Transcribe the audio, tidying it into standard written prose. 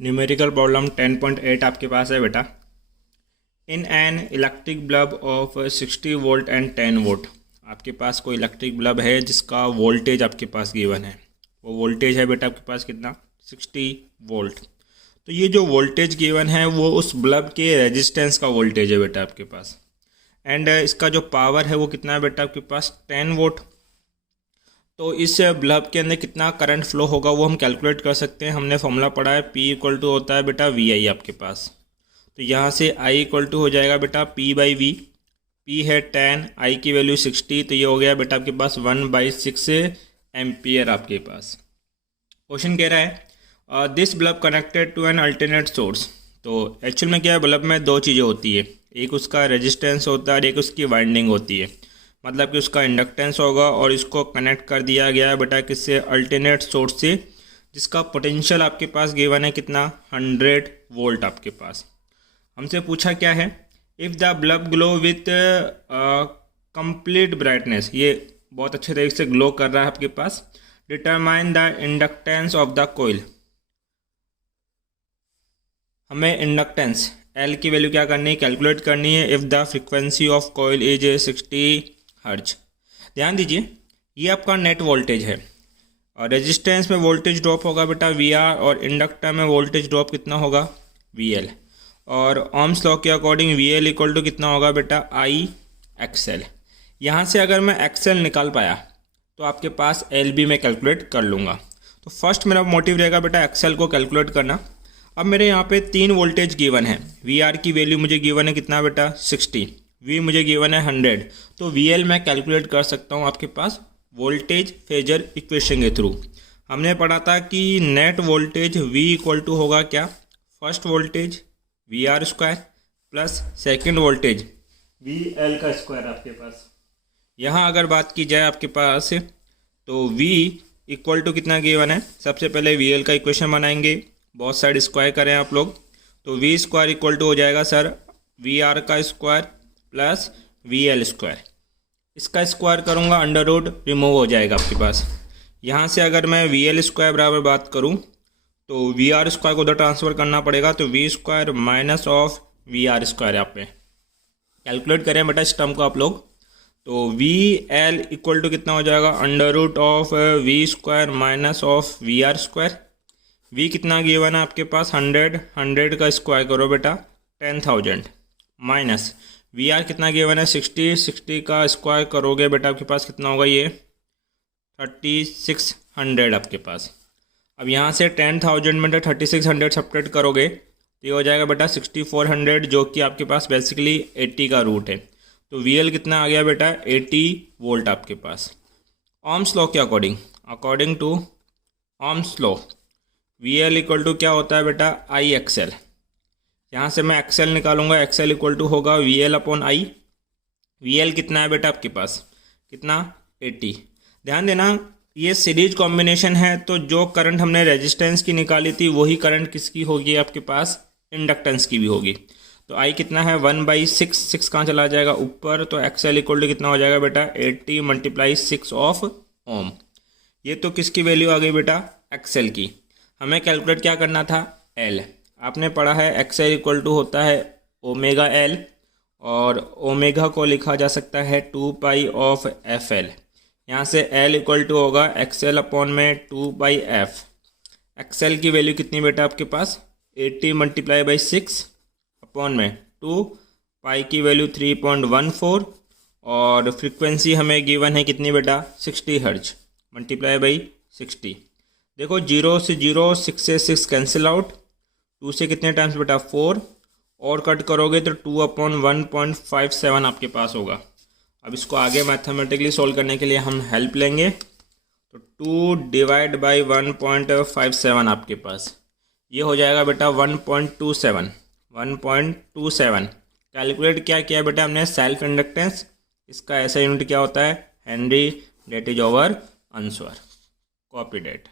Numerical problem 10.8 आपके पास है बेटा। In an electric bulb of 60 volt and 10 volt, आपके पास कोई इलेक्ट्रिक बल्ब है जिसका वोल्टेज आपके पास गिवन है। वो वोल्टेज है बेटा आपके पास कितना, 60 वोल्ट। तो ये जो वोल्टेज गिवन है वो उस बल्ब के रेजिस्टेंस का वोल्टेज है बेटा आपके पास। एंड इसका जो पावर है वो कितना है बेटा आपके पास, 10 वोट। तो इस बल्ब के अंदर कितना करंट फ्लो होगा वो हम कैलकुलेट कर सकते हैं। हमने फॉर्मूला पढ़ा है, P इक्वल टू होता है बेटा VI आपके पास। तो यहाँ से I इक्वल टू हो जाएगा बेटा P/V। P है 10, I की वैल्यू 60, तो ये हो गया बेटा आपके पास 1/6 एम्पियर आपके पास। क्वेश्चन कह रहा है this bulb connected to an alternate source. तो एक्चुअल में क्या है, बल्ब में दो चीज़ें होती है, एक उसका रेजिस्टेंस होता है और एक उसकी वाइंडिंग होती है। मतलब कि उसका इंडक्टेंस होगा और इसको कनेक्ट कर दिया गया है बेटा किससे, अल्टरनेट सोर्स से, जिसका पोटेंशियल आपके पास गिवन है कितना, 100 वोल्ट आपके पास। हमसे पूछा क्या है, if the bulb glow with complete brightness, ये बहुत अच्छे तरीके से ग्लो कर रहा है आपके पास। Determine the inductance of the coil. हमें इंडक्टेंस L की वैल्यू क्या करनी है, कैलकुलेट करनी है। If the frequency of coil is 60 hertz. ध्यान दीजिए, ये आपका नेट वोल्टेज है और रेजिस्टेंस में वोल्टेज ड्रॉप होगा बेटा VR, और इंडक्टर में वोल्टेज ड्रॉप कितना होगा, VL। और ओम्स लॉ के अकॉर्डिंग VL इक्वल टू कितना होगा बेटा, IXL। यहाँ से अगर मैं XL निकाल पाया तो आपके पास LB में कैलकुलेट कर लूँगा। तो फर्स्ट मेरा मोटिव रहेगा बेटा XL को कैलकुलेट करना। अब मेरे यहाँ पे 3 वोल्टेज गिवन है। VR की वैल्यू मुझे गिवन है कितना बेटा, 60। V मुझे गिवन है 100। तो VL मैं कैलकुलेट कर सकता हूँ आपके पास वोल्टेज फेजर इक्वेशन के थ्रू। हमने पढ़ा था कि net voltage V equal to होगा क्या, first voltage VR square plus second voltage VL का स्क्वायर आपके पास। यहाँ अगर बात की जाए आपके पास तो V इक्वल टू कितना गिवन है, सबसे पहले VL का इक्वेशन बनाएंगे, बहुत साइड स्क्वायर करें आप लोग। तो V स्क्वायर इक्वल टू हो जाएगा सर VR का स्क्वायर प्लस VL स्क्वायर। इसका स्क्वायर करूँगा, अंडर रूट रिमूव हो जाएगा आपके पास। यहाँ से अगर मैं VL स्क्वायर बराबर बात करूँ तो VR स्क्वायर को उधर ट्रांसफ़र करना पड़ेगा, तो V square minus of VR square यहाँ पे कैलकुलेट करें बेटा इस टर्म को आप लोग। तो VL इक्वल टू कितना हो जाएगा, under root of V square minus of VR square. V कितना गिवन है आपके पास, 100 का स्क्वायर करो बेटा 10,000 माइनस VR कितना गिवन है, 60 का स्क्वायर करोगे बेटा आपके पास कितना होगा, ये 3600 आपके पास। अब यहाँ से 10,000 में 3600 सब्ट्रैक्ट करोगे तो ये हो जाएगा बेटा 6400, जो कि आपके पास बेसिकली 80 का रूट है। तो VL कितना आ गया बेटा, 80 वोल्ट आपके पास। ओम्स लॉ के according to ohm's law VL equal to क्या होता है बेटा, IXL। यहाँ से मैं XL निकालूंगा, XL इक्वल टू होगा VL अपॉन I। VL कितना है बेटा आपके पास, कितना, 80। ध्यान देना ये सीरीज कॉम्बिनेशन है, तो जो करंट हमने रेजिस्टेंस की निकाली थी वही करंट किसकी होगी आपके पास, इंडक्टेंस की भी होगी। तो I कितना है, 1/6, 6 कहाँ चला जाएगा ऊपर, तो XL इक्वल टू कितना हो जाएगा बेटा, 80 × 6 ऑफ ओम। ये तो किसकी वैल्यू आ गई बेटा, XL की। हमें कैलकुलेट क्या करना था, L। आपने पढ़ा है XL इक्वल टू होता है ओमेगा L, और ओमेगा को लिखा जा सकता है 2 ऑफ FL। यहाँ से L इक्वल टू होगा XL अपॉन में 2/f। XL की वैल्यू कितनी बेटा आपके पास, 80 × 6 अपॉन में 2, पाई की वैल्यू 3.14, और फ्रीक्वेंसी हमें गिवन है कितनी बेटा, 60 हर्ट्ज × 60। देखो 0 से 0, 6 से 6 कैंसिल आउट, 2 से कितने टाइम्स बेटा, 4, और कट करोगे तो 2/1.57 आपके पास होगा। अब इसको आगे मैथमेटिकली सॉल्व करने के लिए हम हेल्प लेंगे, तो 2/1.57 आपके पास ये हो जाएगा बेटा 1.27। कैलकुलेट क्या किया बेटा हमने, सेल्फ इंडक्टेंस। इसका ऐसा यूनिट क्या होता है, henry, that is over answer, copy date.